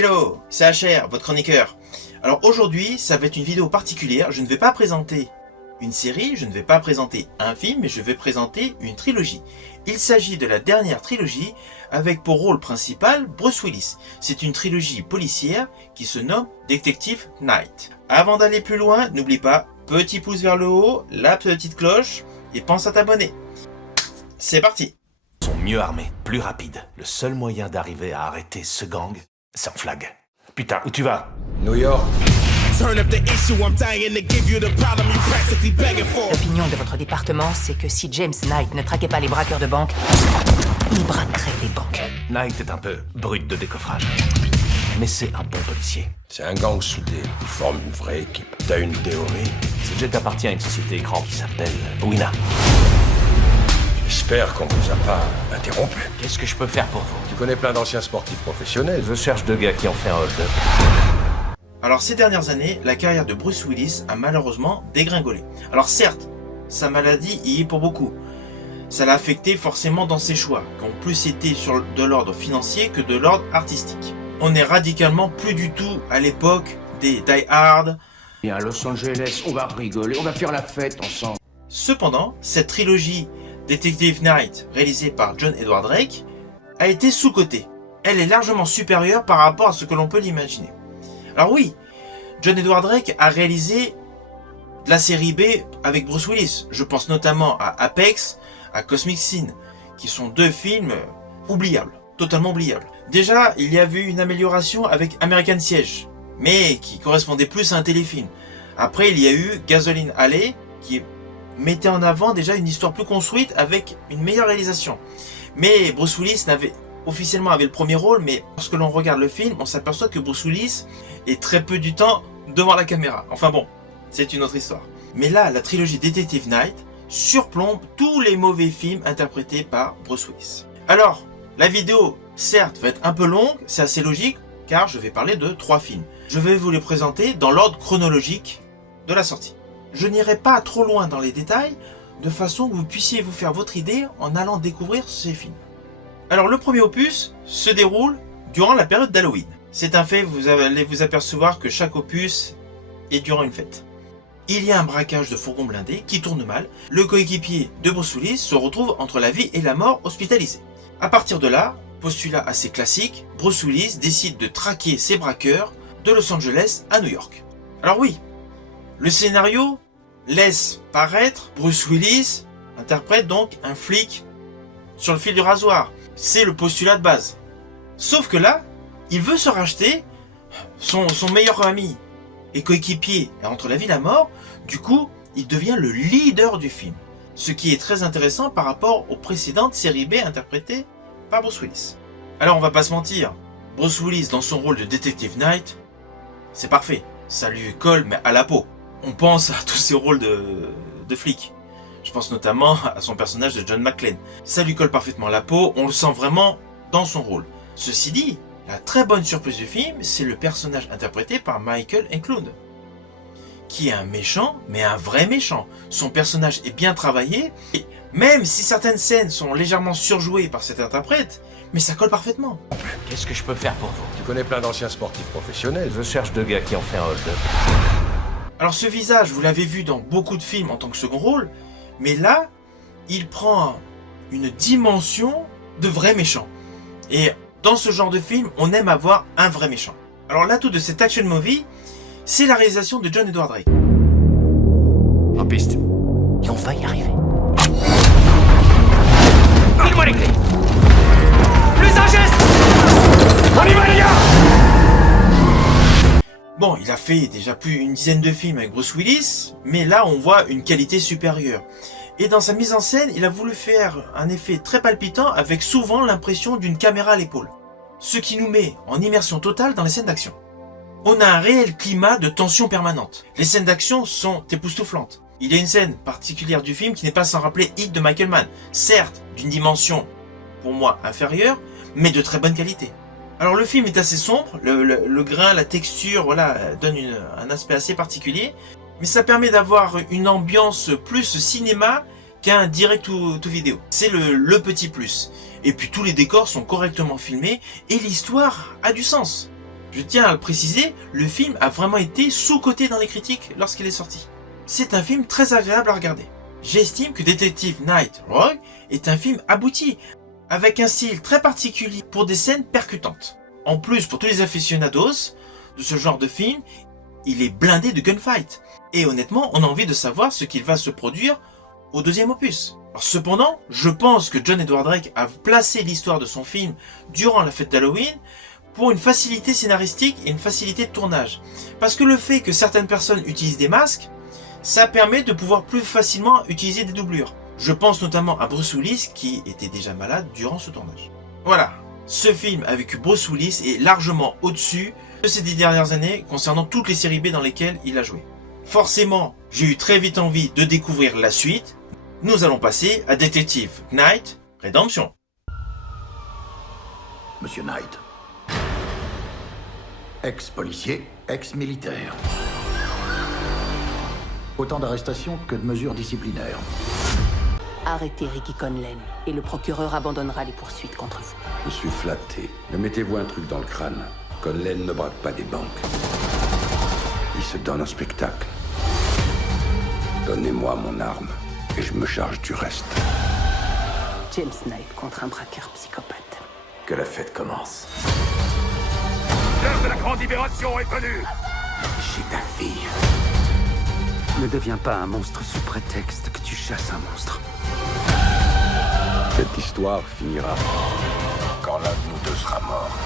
Hello, c'est HR, votre chroniqueur. Alors aujourd'hui, ça va être une vidéo particulière. Je ne vais pas présenter une série, je ne vais pas présenter un film, mais je vais présenter une trilogie. Il s'agit de la dernière trilogie avec pour rôle principal Bruce Willis. C'est une trilogie policière qui se nomme Detective Night. Avant d'aller plus loin, n'oublie pas, petit pouce vers le haut, la petite cloche et pense à t'abonner. C'est parti. Ils sont mieux armés, plus rapides. Le seul moyen d'arriver à arrêter ce gang, c'est en flag. Putain, où tu vas? New York. L'opinion de votre département, c'est que si James Knight ne traquait pas les braqueurs de banque, il braquerait les banques. Knight est un peu brut de décoffrage. Mais c'est un bon policier. C'est un gang soudé. Ils forment une vraie équipe. T'as une théorie? Ce jet appartient à une société écran qui s'appelle Wina. J'espère qu'on vous a pas interrompu. Qu'est-ce que je peux faire pour vous? Tu connais plein d'anciens sportifs professionnels. Je cherche deux gars qui ont fait un hold-up. Alors ces dernières années, la carrière de Bruce Willis a malheureusement dégringolé. Alors certes, sa maladie y est pour beaucoup. Ça l'a affecté forcément dans ses choix, qui ont plus été sur de l'ordre financier que de l'ordre artistique. On est radicalement plus du tout à l'époque des Die Hard. Et à Los Angeles, on va rigoler, on va faire la fête ensemble. Cependant, cette trilogie Detective Night, réalisée par John Edward Drake, a été sous-cotée. Elle est largement supérieure par rapport à ce que l'on peut l'imaginer. Alors oui, John Edward Drake a réalisé de la série B avec Bruce Willis. Je pense notamment à Apex, à Cosmic Sin, qui sont deux films oubliables, totalement oubliables. Déjà, il y avait eu une amélioration avec American Siege, mais qui correspondait plus à un téléfilm. Après, il y a eu Gasoline Alley, qui mettait en avant déjà une histoire plus construite avec une meilleure réalisation. Mais Bruce Willis officiellement avait le premier rôle, mais lorsque l'on regarde le film, on s'aperçoit que Bruce Willis est très peu du temps devant la caméra. Enfin bon, c'est une autre histoire. Mais là, la trilogie Detective Night surplombe tous les mauvais films interprétés par Bruce Willis. Alors, la vidéo, certes, va être un peu longue, c'est assez logique, car je vais parler de 3 films. Je vais vous les présenter dans l'ordre chronologique de la sortie. Je n'irai pas trop loin dans les détails, de façon que vous puissiez vous faire votre idée en allant découvrir ces films. Alors le premier opus se déroule durant la période d'Halloween. C'est un fait, vous allez vous apercevoir que chaque opus est durant une fête. Il y a un braquage de fourgon blindé qui tourne mal. Le coéquipier de Bruce Willis se retrouve entre la vie et la mort, hospitalisé. À partir de là, postulat assez classique, Bruce Willis décide de traquer ses braqueurs de Los Angeles à New York. Alors oui, le scénario laisse paraître Bruce Willis interprète donc un flic sur le fil du rasoir. C'est le postulat de base. Sauf que là, il veut se racheter son meilleur ami et coéquipier entre la vie et la mort. Du coup, il devient le leader du film. Ce qui est très intéressant par rapport aux précédentes séries B interprétées par Bruce Willis. Alors on va pas se mentir, Bruce Willis dans son rôle de Detective Night, c'est parfait. Ça lui colle mais à la peau. On pense à tous ses rôles de flic. Je pense notamment à son personnage de John McClane. Ça lui colle parfaitement à la peau, on le sent vraiment dans son rôle. Ceci dit, la très bonne surprise du film, c'est le personnage interprété par Michael Englund, qui est un méchant, mais un vrai méchant. Son personnage est bien travaillé, et même si certaines scènes sont légèrement surjouées par cet interprète, mais ça colle parfaitement. Qu'est-ce que je peux faire pour vous? Tu connais plein d'anciens sportifs professionnels. Je cherche deux gars qui ont fait un hold-up. Alors ce visage, vous l'avez vu dans beaucoup de films en tant que second rôle, mais là, il prend une dimension de vrai méchant. Et dans ce genre de film, on aime avoir un vrai méchant. Alors l'atout de cet action movie, c'est la réalisation de John Edward Drake. En piste. Et on va y arriver. Donne-moi les clés. Plus un geste. On y va les gars. Bon, il a fait déjà plus une dizaine de films avec Bruce Willis, mais là on voit une qualité supérieure. Et dans sa mise en scène, il a voulu faire un effet très palpitant avec souvent l'impression d'une caméra à l'épaule. Ce qui nous met en immersion totale dans les scènes d'action. On a un réel climat de tension permanente. Les scènes d'action sont époustouflantes. Il y a une scène particulière du film qui n'est pas sans rappeler Hit de Michael Mann. Certes, d'une dimension, pour moi, inférieure, mais de très bonne qualité. Alors le film est assez sombre, le grain, la texture, voilà, donne un aspect assez particulier, mais ça permet d'avoir une ambiance plus cinéma qu'un direct to vidéo. C'est le petit plus. Et puis tous les décors sont correctement filmés et l'histoire a du sens. Je tiens à le préciser, le film a vraiment été sous-coté dans les critiques lorsqu'il est sorti. C'est un film très agréable à regarder. J'estime que Detective Night Rogue est un film abouti, avec un style très particulier pour des scènes percutantes. En plus, pour tous les aficionados de ce genre de film, il est blindé de gunfight. Et honnêtement, on a envie de savoir ce qu'il va se produire au deuxième opus. Alors, cependant, je pense que John Edward Drake a placé l'histoire de son film durant la fête d'Halloween pour une facilité scénaristique et une facilité de tournage. Parce que le fait que certaines personnes utilisent des masques, ça permet de pouvoir plus facilement utiliser des doublures. Je pense notamment à Bruce Willis qui était déjà malade durant ce tournage. Voilà, ce film avec Bruce Willis est largement au-dessus de ces 10 dernières années concernant toutes les séries B dans lesquelles il a joué. Forcément, j'ai eu très vite envie de découvrir la suite. Nous allons passer à Detective Knight Redemption. Monsieur Knight. Ex-policier, ex-militaire. Autant d'arrestations que de mesures disciplinaires. Arrêtez Ricky Conlen et le procureur abandonnera les poursuites contre vous. Je suis flatté. Mais mettez-vous un truc dans le crâne. Conlen ne braque pas des banques. Il se donne un spectacle. Donnez-moi mon arme et je me charge du reste. James Knight contre un braqueur psychopathe. Que la fête commence. L'heure de la grande libération est venue. J'ai ta fille. Ne deviens pas un monstre sous prétexte que tu chasses un monstre. Cette histoire finira quand l'un de nous deux sera mort.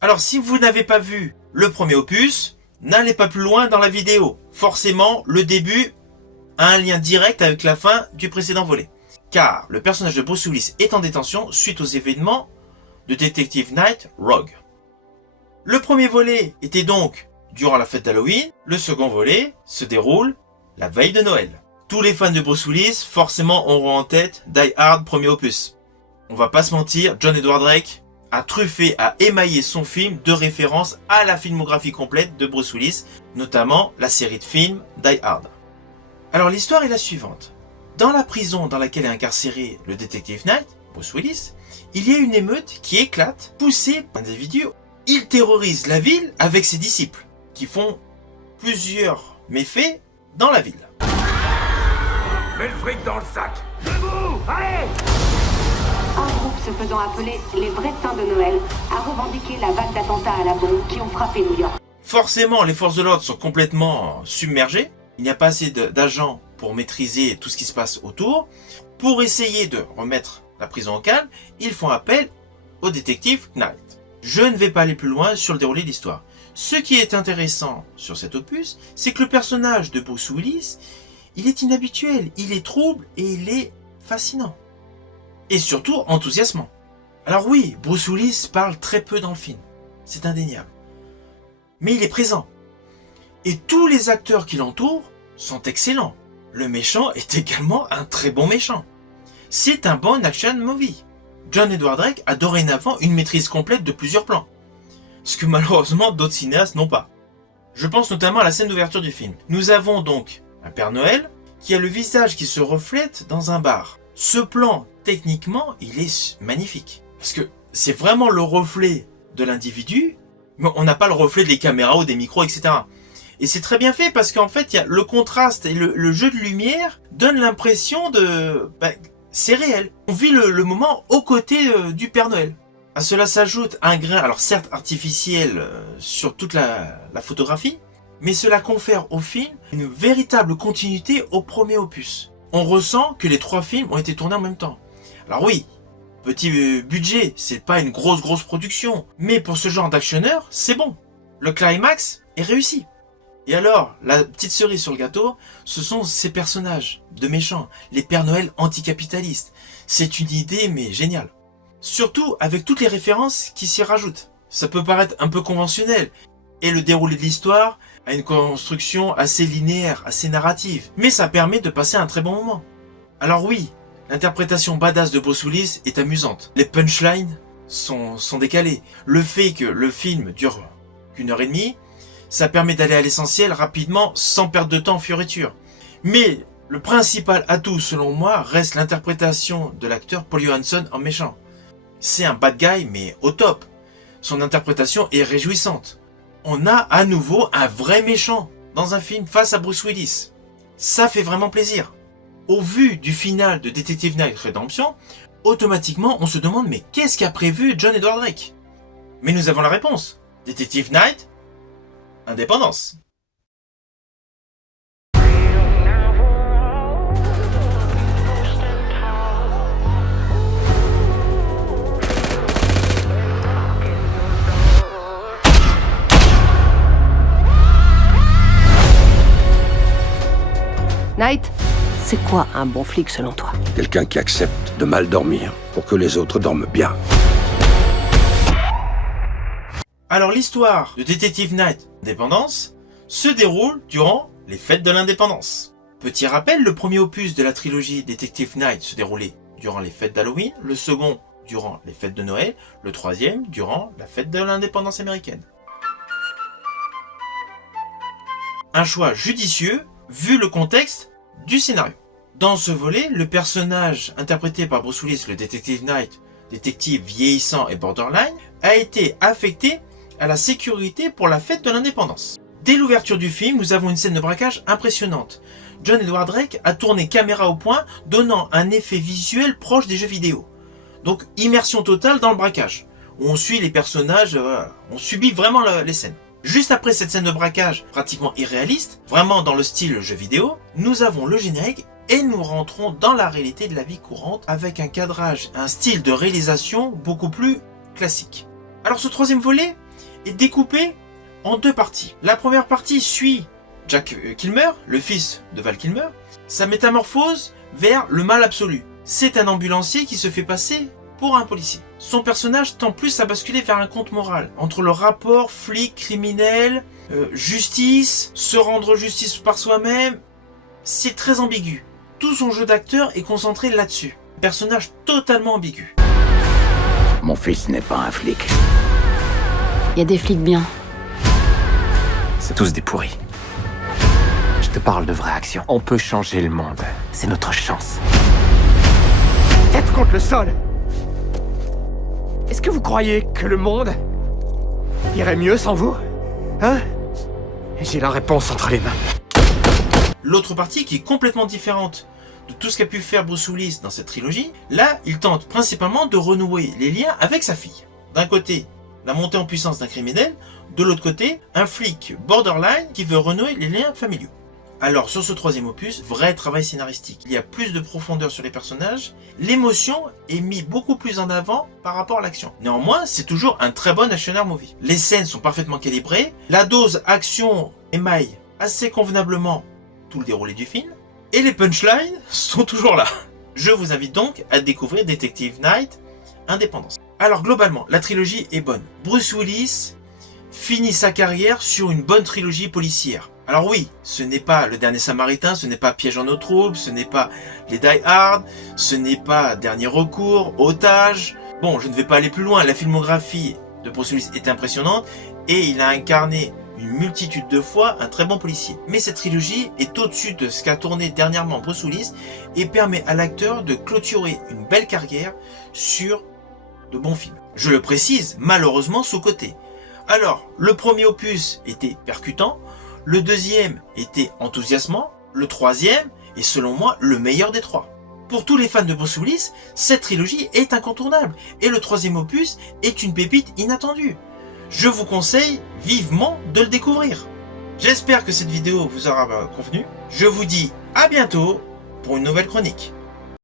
Alors si vous n'avez pas vu le premier opus, n'allez pas plus loin dans la vidéo. Forcément, le début a un lien direct avec la fin du précédent volet. Car le personnage de Bruce Willis est en détention suite aux événements de Detective Night Rogue. Le premier volet était donc durant la fête d'Halloween, le second volet se déroule la veille de Noël. Tous les fans de Bruce Willis forcément auront en tête Die Hard premier opus. On va pas se mentir, John Edward Drake a truffé, a émaillé son film de référence à la filmographie complète de Bruce Willis, notamment la série de films Die Hard. Alors l'histoire est la suivante. Dans la prison dans laquelle est incarcéré le détective Knight, Bruce Willis, il y a une émeute qui éclate, poussée par un individu. Il terrorise la ville avec ses disciples, qui font plusieurs méfaits dans la ville. Mets le fric dans le sac. Debout, allez! Un groupe se faisant appeler les Vrais Saints de Noël a revendiqué la vague d'attentats à la bombe qui ont frappé New York. Forcément, les forces de l'ordre sont complètement submergées. Il n'y a pas assez d'agents pour maîtriser tout ce qui se passe autour. Pour essayer de remettre la prison au calme, ils font appel au détective Knight. Je ne vais pas aller plus loin sur le déroulé de l'histoire. Ce qui est intéressant sur cet opus, c'est que le personnage de Bruce Willis, il est inhabituel, il est trouble et il est fascinant. Et surtout enthousiasmant. Alors oui, Bruce Willis parle très peu dans le film, c'est indéniable. Mais il est présent. Et tous les acteurs qui l'entourent sont excellents. Le méchant est également un très bon méchant. C'est un bon action movie. John Edward Drake a dorénavant une maîtrise complète de plusieurs plans. Ce que malheureusement d'autres cinéastes n'ont pas. Je pense notamment à la scène d'ouverture du film. Nous avons donc un Père Noël qui a le visage qui se reflète dans un bar. Ce plan, techniquement, il est magnifique. Parce que c'est vraiment le reflet de l'individu, mais on n'a pas le reflet des caméras ou des micros, etc. Et c'est très bien fait parce qu'en fait, il y a le contraste et le jeu de lumière donne l'impression de... c'est réel. On vit le moment aux côtés du Père Noël. À cela s'ajoute un grain, alors certes artificiel sur toute la photographie, mais cela confère au film une véritable continuité au premier opus. On ressent que les trois films ont été tournés en même temps. Alors oui, petit budget, c'est pas une grosse production, mais pour ce genre d'actionneur, c'est bon. Le climax est réussi. Et alors, la petite cerise sur le gâteau, ce sont ces personnages de méchants, les Pères Noël anticapitalistes. C'est une idée, mais géniale. Surtout avec toutes les références qui s'y rajoutent. Ça peut paraître un peu conventionnel, et le déroulé de l'histoire a une construction assez linéaire, assez narrative, mais ça permet de passer un très bon moment. Alors oui, l'interprétation badass de Bruce Willis est amusante. Les punchlines sont décalées. Le fait que le film dure qu'une heure et demie, ça permet d'aller à l'essentiel rapidement sans perdre de temps en fioritures. Mais le principal atout selon moi reste l'interprétation de l'acteur Paul Johansson en méchant. C'est un bad guy, mais au top. Son interprétation est réjouissante. On a à nouveau un vrai méchant dans un film face à Bruce Willis. Ça fait vraiment plaisir. Au vu du final de Detective Knight Redemption, automatiquement on se demande mais qu'est-ce qu'a prévu John Edward Drake? Mais nous avons la réponse. Detective Knight, indépendance. Knight, c'est quoi un bon flic selon toi? Quelqu'un qui accepte de mal dormir pour que les autres dorment bien. Alors l'histoire de Detective Knight Indépendance se déroule durant les fêtes de l'indépendance. Petit rappel, le premier opus de la trilogie Detective Knight se déroulait durant les fêtes d'Halloween, le second durant les fêtes de Noël, le troisième durant la fête de l'indépendance américaine. Un choix judicieux vu le contexte du scénario. Dans ce volet, le personnage interprété par Bruce Willis, le Detective Knight, détective vieillissant et borderline, a été affecté à la sécurité pour la fête de l'indépendance. Dès l'ouverture du film, nous avons une scène de braquage impressionnante. John Edward Drake a tourné caméra au point, donnant un effet visuel proche des jeux vidéo. Donc immersion totale dans le braquage, où on suit les personnages, on subit vraiment les scènes. Juste après cette scène de braquage pratiquement irréaliste, vraiment dans le style jeu vidéo, nous avons le générique et nous rentrons dans la réalité de la vie courante avec un cadrage, un style de réalisation beaucoup plus classique. Alors ce troisième volet est découpé en deux parties. La première partie suit Jack Kilmer, le fils de Val Kilmer, sa métamorphose vers le mal absolu. C'est un ambulancier qui se fait passer pour un policier. Son personnage tend plus à basculer vers un conte moral, entre le rapport flic-criminel, justice, se rendre justice par soi-même. C'est très ambigu. Tout son jeu d'acteur est concentré là-dessus. Personnage totalement ambigu. Mon fils n'est pas un flic. Il y a des flics bien. C'est tous des pourris. Je te parle de vraie action. On peut changer le monde. C'est notre chance. Tête contre le sol. Est-ce que vous croyez que le monde irait mieux sans vous? Hein? J'ai la réponse entre les mains. L'autre partie qui est complètement différente de tout ce qu'a pu faire Bruce Willis dans cette trilogie, là, il tente principalement de renouer les liens avec sa fille. D'un côté, la montée en puissance d'un criminel, de l'autre côté, un flic borderline qui veut renouer les liens familiaux. Alors sur ce troisième opus, vrai travail scénaristique. Il y a plus de profondeur sur les personnages, l'émotion est mise beaucoup plus en avant par rapport à l'action. Néanmoins, c'est toujours un très bon actionnaire movie. Les scènes sont parfaitement calibrées, la dose action émaille assez convenablement tout le déroulé du film, et les punchlines sont toujours là. Je vous invite donc à découvrir Detective Knight Indépendance. Alors globalement, la trilogie est bonne. Bruce Willis finit sa carrière sur une bonne trilogie policière. Alors oui, ce n'est pas Le Dernier Samaritain, ce n'est pas Piège en eau trouble, ce n'est pas les Die Hard, ce n'est pas Dernier Recours, Otage. Bon, je ne vais pas aller plus loin, la filmographie de Bruce Willis est impressionnante et il a incarné une multitude de fois un très bon policier. Mais cette trilogie est au-dessus de ce qu'a tourné dernièrement Bruce Willis et permet à l'acteur de clôturer une belle carrière sur de bons films. Je le précise, malheureusement sous-coté. Alors, le premier opus était percutant, le deuxième était enthousiasmant, le troisième est selon moi le meilleur des trois. Pour tous les fans de Bruce Willis, cette trilogie est incontournable et le troisième opus est une pépite inattendue. Je vous conseille vivement de le découvrir. J'espère que cette vidéo vous aura convenu. Je vous dis à bientôt pour une nouvelle chronique.